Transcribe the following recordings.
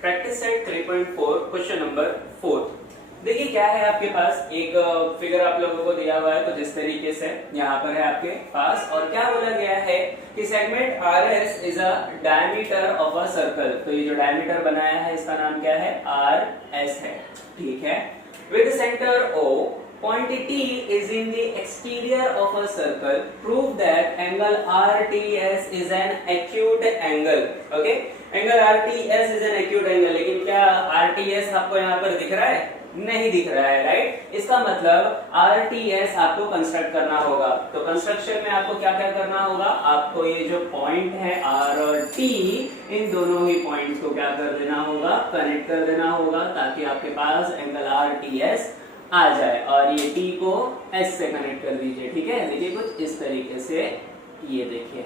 Practice set 3.4 question number 4। देखिए क्या है आपके पास एक फिगर आप लोगों को दिया हुआ है, तो जिस तरीके से यहाँ पर है आपके पास, और क्या बोला गया है कि segment R S is a diameter of a circle. तो ये जो डायमीटर बनाया है इसका नाम क्या है, आर एस है, ठीक है। With centre O point T is in the exterior of a circle. Prove that angle RTS is an acute angle. Okay? Angle RTS is an acute angle. लेकिन क्या RTS आपको यहाँ पर दिख रहा है? नहीं दिख रहा है, राइट? इसका मतलब RTS आपको कंस्ट्रक्ट करना होगा। तो कंस्ट्रक्शन में आपको क्या क्या करना होगा, आपको ये जो पॉइंट है R और T, इन दोनों ही पॉइंट्स को क्या कर देना होगा, कनेक्ट कर देना होगा, ताकि आपके पास एंगल RTS आ जाए। और ये T को S से कनेक्ट कर दीजिए, ठीक है। देखिए कुछ इस तरीके से, ये देखिए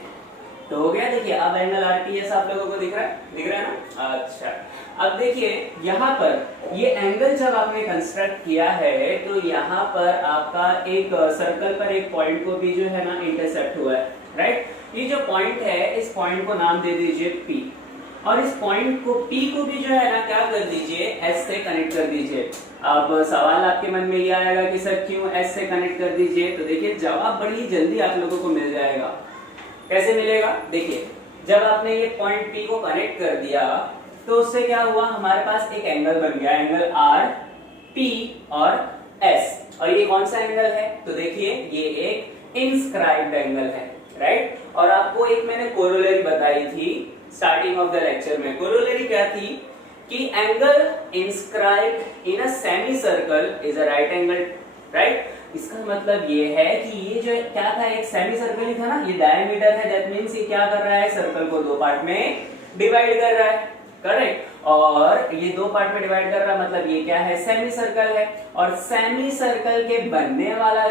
तो हो गया। देखिए अब एंगल RTS आप लोगों को दिख रहा है ना। अच्छा, अब देखिए यहाँ पर ये एंगल जब आपने कंस्ट्रक्ट किया है, तो यहाँ पर आपका एक सर्कल पर एक पॉइंट को भी जो है ना इंटरसेप्ट हुआ है, राइट। ये जो पॉइंट है, इस पॉइंट को नाम दे दीजिए P, और इस पॉइंट को P को भी जो है ना क्या कर दीजिए, S से कनेक्ट कर दीजिए। अब सवाल आपके मन में ये आएगा कि सर क्यों S से कनेक्ट कर दीजिए, तो देखिए जवाब बड़ी जल्दी आप लोगों को मिल जाएगा। कैसे मिलेगा, देखिए जब आपने ये पॉइंट P को कनेक्ट कर दिया, तो उससे क्या हुआ, हमारे पास एक एंगल बन गया, एंगल R P और S। और ये कौन सा एंगल है, तो देखिए ये एक इंस्क्राइब्ड एंगल है, राइट। और आपको एक मैंने कोरोलरी बताई थी स्टार्टिंग ऑफ द लेक्चर में। कोरोलरी क्या थी कि angle inscribed in a semi circle is a right angle, right. इसका मतलब ये है कि ये जो क्या था, एक सेमी सर्कल ही था ना, ये डायमीटर है, दैट मींस ये क्या कर रहा है, सर्कल को दो पार्ट में डिवाइड कर रहा है, करेक्ट। और ये दो पार्ट में डिवाइड कर रहा है, मतलब ये क्या है, सेमी सर्कल है। और सेमी सर्कल के बनने वाला,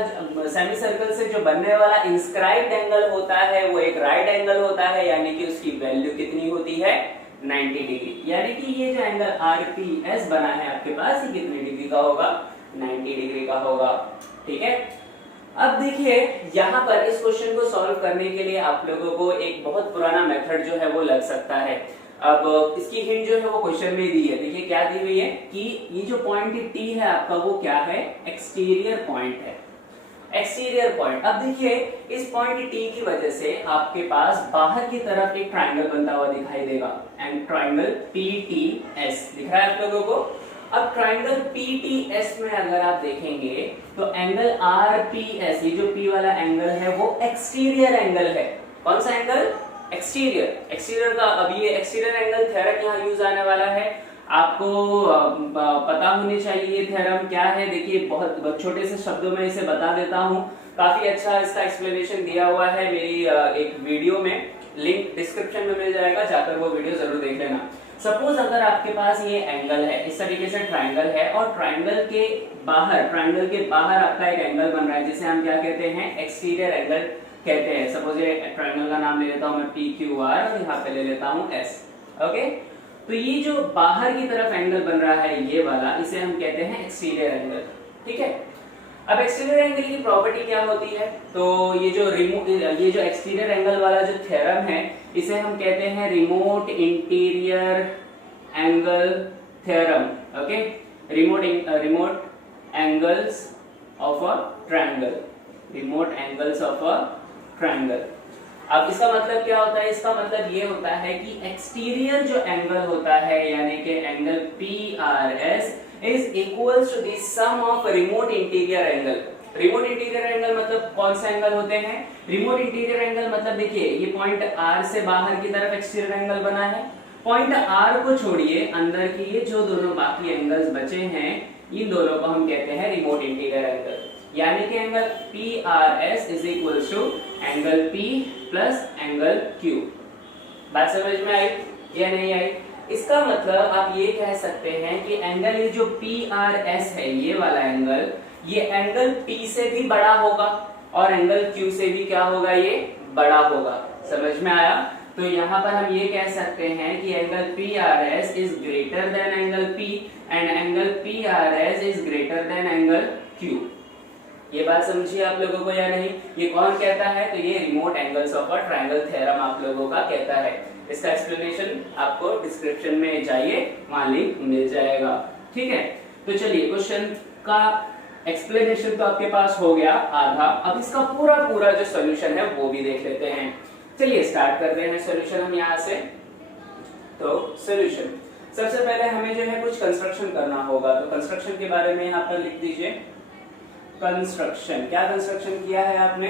सेमी सर्कल से जो बनने वाला इंस्क्राइब्ड एंगल होता है वो एक राइट एंगल होता है, यानी कि उसकी वैल्यू कितनी होती है, 90 डिग्री। यानी कि ये जो एंगल आरपीएस बना है आपके पास, ये कितने डिग्री का होगा, 90 डिग्री का होगा, ठीक है। अब देखिए यहाँ पर इस क्वेश्चन को सॉल्व करने के लिए आप लोगों को एक बहुत पुराना मेथड जो है वो लग सकता है। अब इसकी हिंट जो है वो क्वेश्चन में दी है। देखिए क्या दी हुई है कि ये जो पॉइंट T है आपका, वो क्या है, एक्सटीरियर पॉइंट है, एक्सटीरियर पॉइंट। अब देखिए इस पॉइंट T की वजह से आपके पास बाहर की तरफ एक ट्राइंगल बनता हुआ दिखाई देगा, एंड ट्राइंगल PTS दिख रहा है आप लोगों को। अब ट्राइंगल PTS में अगर आप देखेंगे तो एंगल RPS, ये जो P वाला एंगल है वो एक्सटीरियर एंगल है। कौन सा एंगल, एक्सटीरियर। एक्सटीरियर का अब ये एक्सटीरियर एंगल थ्योरम यहाँ यूज आने वाला है, आपको पता होनी चाहिए ये थ्योरम क्या है। देखिए बहुत छोटे से शब्दों में इसे बता देता हूँ, काफी अच्छा इसका एक्सप्लेनेशन दिया हुआ है मेरी एक वीडियो में, लिंक डिस्क्रिप्शन में मिल जाएगा, जाकर वो वीडियो जरूर देख लेना। सपोज अगर आपके पास ये एंगल है, इस तरीके से ट्राइंगल है, और ट्राइंगल के बाहर आपका एक एंगल बन रहा है, जिसे हम क्या कहते हैं, एक्सटीरियर एंगल कहते हैं। सपोज ये ट्राइंगल का नाम ले लेता हूं मैं PQR, और यहाँ पे ले लेता हूं S, ओके। तो ये जो बाहर की तरफ एंगल बन रहा है ये वाला, इसे हम कहते हैं एक्सटीरियर एंगल, ठीक है। अब एक्सटीरियर एंगल की प्रॉपर्टी क्या होती है, तो ये जो एक्सटीरियर एंगल वाला जो थ्योरम है, इसे हम कहते हैं remote interior angle theorem, okay. Remote angles of a triangle, remote angles of a triangle. अब इसका मतलब क्या होता है, इसका मतलब ये होता है कि एक्सटीरियर जो एंगल होता है, यानी कि angle PRS is equals to the sum of remote interior angle। Remote interior angle मतलब कौन सा एंगल होते हैं, रिमोट इंटीरियर एंगल मतलब देखिए ये पॉइंट R से बाहर की तरफ एक्सटीरियर एंगल बना है, पॉइंट R को छोड़िए अंदर की ये जो दोनों बाकी एंगल्स बचे हैं, इन दोनों को हम कहते हैं रिमोट इंटीरियर एंगल। यानी कि angle PRS is equals to angle P plus angle Q। बात समझ में आई या नहीं आई? इसका मतलब आप ये कह सकते हैं कि एंगल ये जो PRS है, ये वाला एंगल, ये एंगल P से भी बड़ा होगा और एंगल Q से भी क्या होगा, ये बड़ा होगा। समझ में आया? तो यहाँ पर हम ये कह सकते हैं कि angle PRS is greater than angle P and angle PRS is greater than angle Q। ये बात समझिए आप लोगों को या नहीं? ये कौन कहता है? तो ये remote angles of a triangle theorem आप लोगों का कहता है। इसका एक्सप्लेनेशन आपको डिस्क्रिप्शन में जाइए, वहां लिंक मिल जाएगा। ठीक है, तो चलिए क्वेश्चन का एक्सप्लेनेशन तो आपके पास हो गया आधा, अब इसका पूरा पूरा जो सॉल्यूशन है वो भी देख लेते हैं। चलिए स्टार्ट करते हैं सॉल्यूशन हम यहाँ से। तो सॉल्यूशन, सबसे पहले हमें जो है कुछ कंस्ट्रक्शन करना होगा, तो कंस्ट्रक्शन के बारे में यहाँ पर लिख दीजिए। कंस्ट्रक्शन, क्या कंस्ट्रक्शन किया है आपने?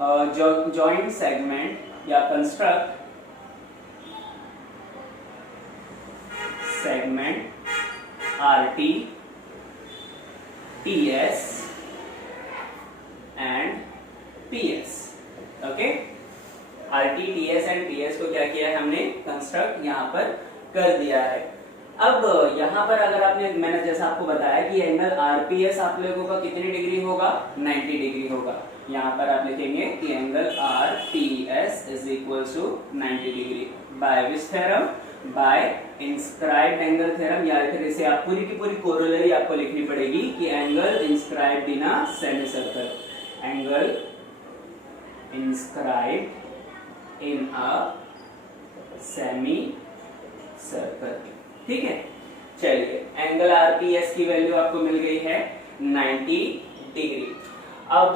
जॉइंट सेगमेंट या construct segment RT, TS and PS। Okay, RT, TS and PS को क्या किया है हमने? कंस्ट्रक्ट यहाँ पर कर दिया है। अब यहाँ पर अगर आपने, मैंने जैसा आपको बताया कि एंगल RPS आप लोगों का कितनी डिग्री होगा? 90 डिग्री होगा। यहाँ पर आप लिखेंगे कि angle RPS is equal to 90 degree by which theorem? By inscribed angle theorem, या फिर इसे आप पूरी की पूरी कोरोलरी आपको लिखनी पड़ेगी कि angle inscribed in a semi circle, angle inscribed in a semi circle. ठीक है, चलिए एंगल RPS की वैल्यू आपको मिल गई है 90 डिग्री। अब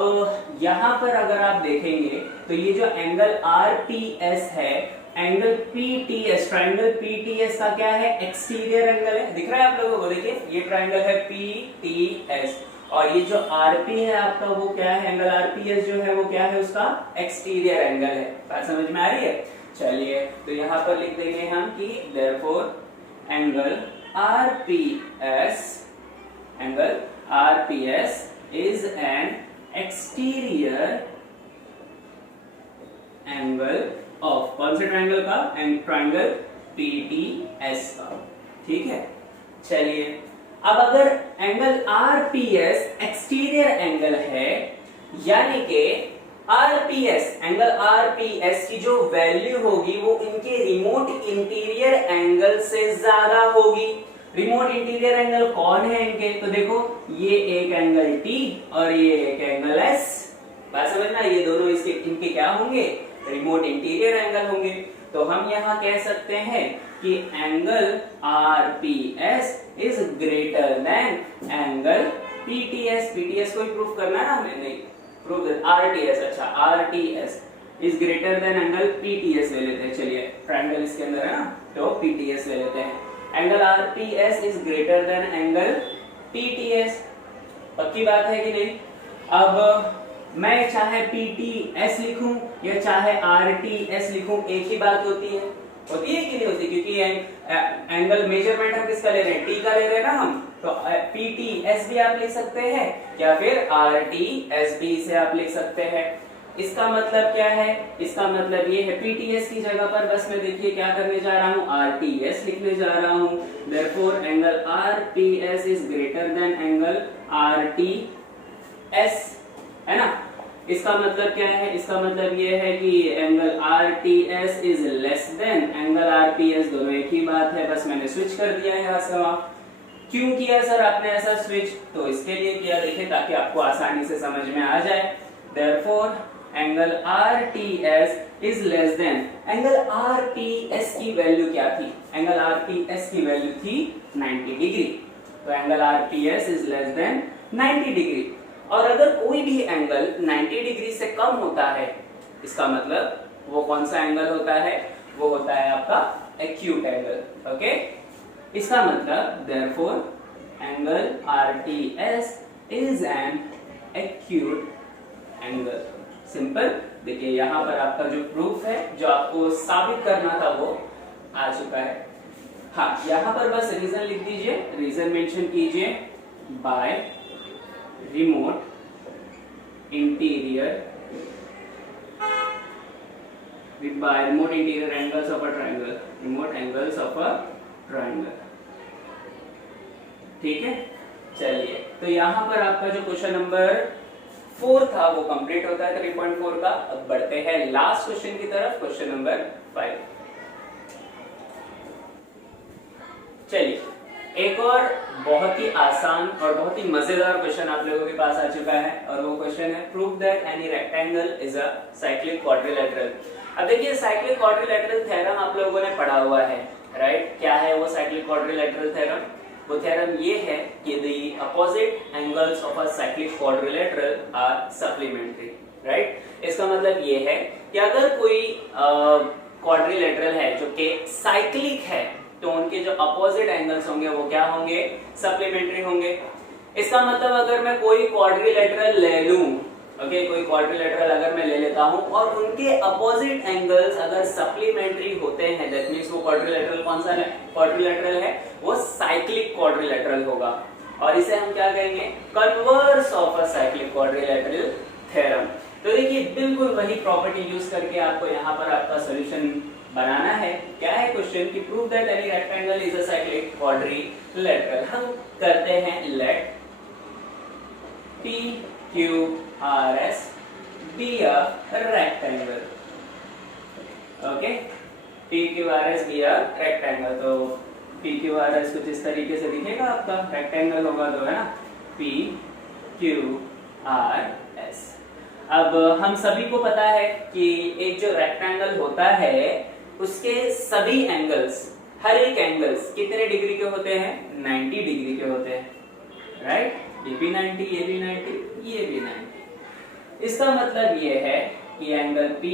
यहाँ पर अगर आप देखेंगे तो ये जो एंगल RPS है, एंगल PTS, ट्राइंगल PTS का क्या है? एक्सटीरियर एंगल है। दिख रहा है आप लोगों को? देखिए ये ट्राइंगल है PTS, और ये जो RP है आपका वो क्या है? एंगल RPS जो है वो क्या है? उसका एक्सटीरियर एंगल है। बात समझ में आ रही है? चलिए तो यहाँ पर लिख देंगे हम कि therefore angle RPS is an exterior angle of, कौन से ट्राइंगल का? ट्राइंगल PTS का। ठीक है, चलिए अब अगर एंगल RPS एक्सटीरियर एंगल है, यानी कि एंगल RPS की जो वैल्यू होगी वो इनके रिमोट इंटीरियर एंगल से ज्यादा होगी। रिमोट इंटीरियर एंगल कौन है इनके? तो देखो ये एक एंगल T और ये एक एंगल S। बात समझना, ये दोनों इसके इनके क्या होंगे? रिमोट इंटीरियर एंगल होंगे। तो हम यहाँ कह सकते हैं कि angle RPS is greater than angle PTS को ही प्रूफ करना है ना हमें? नहीं, प्रूफ RTS। अच्छा, RTS is greater than angle PTS ले लेते हैं। चलिए ट्राइंगल इसके अंदर है ना, तो PTS ले लेते हैं। Angle RPS is greater than angle PTS, पक्की बात है कि नहीं? अब मैं चाहे PTS लिखूं या चाहे RTS लिखूं, एक ही बात होती है कि नहीं होती? क्योंकि एंगल मेजरमेंट हम किसका ले रहे हैं? T का ले रहे हैं ना हम, तो PTS भी आप लिख सकते हैं या फिर RTS भी इसे आप लिख सकते हैं। इसका मतलब क्या है? इसका मतलब ये है PTS की जगह पर बस मैं देखिए क्या करने जा रहा हूँ? RTS लिखने जा रहा हूँ। Therefore angle RPS is greater than angle RTS, है ना? इसका मतलब क्या है? इसका मतलब ये है कि angle RTS is less than angle RPS, दोनों एक ही बात है, बस मैंने स्विच कर दिया है यहाँ से वहां। क्यों किया सर आपने ऐसा स्विच? तो इसके लिए किया, देखिए ताकि आपको आसानी से समझ में आ जाए। Therefore angle RTS is less than, angle RPS की वैल्यू क्या थी? एंगल RPS की वैल्यू थी 90 डिग्री, तो angle RPS is less than 90 degree. और अगर कोई भी एंगल 90 डिग्री से कम होता है, इसका मतलब वो कौन सा एंगल होता है? वो होता है आपका एक्यूट एंगल। ओके, इसका मतलब therefore angle RTS is an acute angle. Simple. देखिए यहाँ पर आपका जो प्रूफ है, जो आपको साबित करना था, वो आ चुका है। हाँ, यहाँ पर बस रीजन लिख दीजिए, रीजन मेंशन कीजिए by remote interior angles of a triangle, remote angles of a triangle. ठीक है, चलिए तो यहाँ पर आपका जो क्वेश्चन नंबर 4 था वो कंप्लीट होता है 3.4 का। अब बढ़ते हैं लास्ट क्वेश्चन की तरफ, क्वेश्चन नंबर 5। चलिए एक और बहुत ही आसान और बहुत ही मजेदार क्वेश्चन आप लोगों के पास आ चुका है, और वो क्वेश्चन है prove that any rectangle is a cyclic quadrilateral. अब देखिए साइक्लिक क्वाड्रिलेटरल थ्योरम आप लोगों ने पढ़ा हुआ है, राइट? क्या है वो साइक्लिक क्वाड्रिलेटरल थ्योरम? वो थ्योरम ये है कि the opposite angles of a cyclic quadrilateral are supplementary, right? इसका मतलब ये है कि अगर कोई क्वाड्रिलेटरल है जो कि साइक्लिक है तो उनके जो अपोजिट एंगल्स होंगे वो क्या होंगे? सप्लीमेंट्री होंगे। इसका मतलब अगर मैं कोई क्वाड्रिलेटरल ले लूं, ओके, कोई क्वाड्रिलेटरल अगर मैं ले लेता हूं और उनके अपोजिट एंगल्स अगर सप्लीमेंट्री होते हैं, दैट मींस वो क्वाड्रिलेटरल कौन सा क्वाड्रिलेटरल है? वो साइक्लिक क्वाड्रिलेटरल होगा। और इसे हम क्या कहेंगे? Converse of a cyclic quadrilateral theorem. तो देखिए बिल्कुल वही प्रॉपर्टी यूज करके आपको यहाँ पर आपका सॉल्यूशन बनाना है। क्या है क्वेश्चन? कि prove that any rectangle is a cyclic quadrilateral. हम करते हैं let P Q R S be a rectangle, okay? P Q R S be a rectangle। तो P Q R S कुछ इस तरीके से दिखेगा आपका, रेक्टेंगल होगा तो, है ना? P Q R S। अब हम सभी को पता है कि एक जो रेक्टेंगल होता है उसके सभी एंगल्स, हर एक एंगल्स कितने डिग्री के होते हैं? 90 डिग्री के होते हैं, राइट? ये भी 90, ये भी 90, ये भी 90। इसका मतलब ये है कि angle P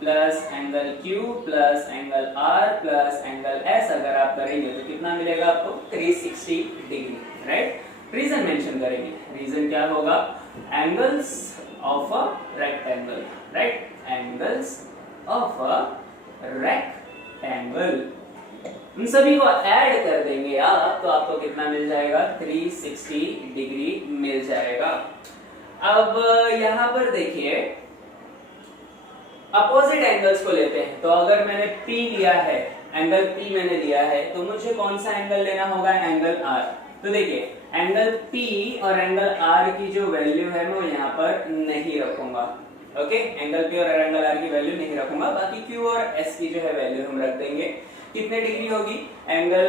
plus angle Q plus angle R plus angle S अगर आप करेंगे तो कितना मिलेगा आपको? 360 डिग्री, राइट? रीजन मेंशन करेंगे। रीजन क्या होगा? Angles of a rectangle, right? Angles of a rectangle, उन सभी को ऐड कर देंगे आप तो आपको कितना मिल जाएगा? 360 डिग्री मिल जाएगा। अब यहां पर देखिए अपोजिट एंगल्स को लेते हैं। तो अगर मैंने P लिया है, एंगल P मैंने लिया है, तो मुझे कौन सा एंगल लेना होगा? Angle R। तो देखिए एंगल P और एंगल R की जो वैल्यू है मैं यहाँ पर नहीं रखूंगा, ओके? एंगल P और एंगल R की वैल्यू नहीं रखूंगा, बाकी Q और S की जो है वैल्यू हम रख देंगे। कितने डिग्री होगी? एंगल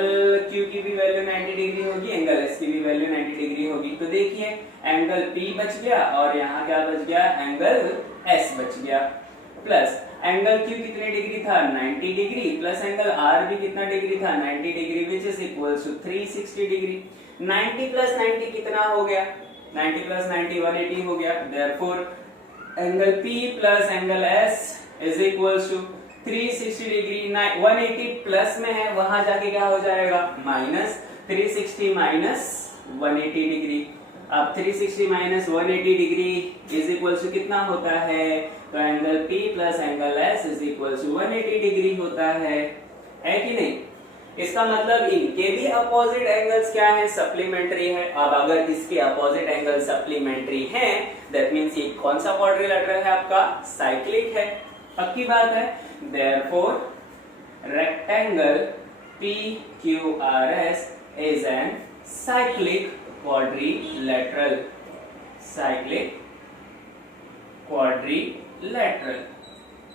Q की भी वैल्यू 90 डिग्री होगी, एंगल S की भी वैल्यू 90 डिग्री होगी। तो देखिए एंगल P बच गया और यहाँ क्या बच गया? एंगल S बच गया। प्लस एंगल Q कितने डिग्री था? 90 डिग्री, प्लस एंगल R भी कितना डिग्री था? 90 degree, which is equals to 360 degree. 90 plus 90 कितना हो गया? 90 प्लस 90 180 हो गया। Therefore angle P plus angle S is equals to 360 degree. 180 plus में है, वहां जाके क्या हो जाएगा? Minus 360 minus 180 degree. अब 360 minus 180 degree is equals to कितना होता है? तो angle P plus angle S is equals to 180 degree होता है कि नहीं? इसका मतलब इनके भी अपोजिट एंगल्स क्या है? सप्लीमेंट्री है। अब अगर इसके अपोजिट एंगल सप्लीमेंट्री हैं, दैट मींस ये कौन सा क्वाड्रिलेटरल है आपका? साइक्लिक है। पक्की बात है। Therefore, rectangle PQRS is an cyclic quadrilateral. Cyclic quadrilateral.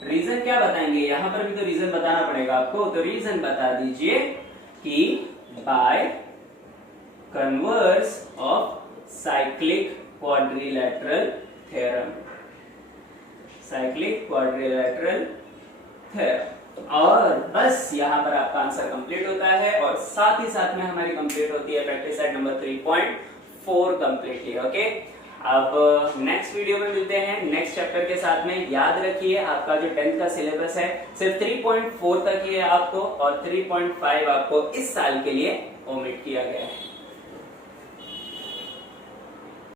Reason क्या बताएंगे? यहां पर भी तो रीजन बताना पड़ेगा आपको। तो रीजन बता दीजिए कि by converse of cyclic quadrilateral theorem. Cyclic quadrilateral theorem. और बस यहाँ पर आपका आंसर कंप्लीट होता है और साथ ही साथ में हमारी कंप्लीट होती है practice set number 3.4 completely, okay? अब नेक्स्ट वीडियो में मिलते हैं नेक्स्ट चैप्टर के साथ में। याद रखिए आपका जो 10th का सिलेबस है सिर्फ 3.4 तक ही है आपको, और 3.5 आपको इस साल के लिए ओमिट किया गया है।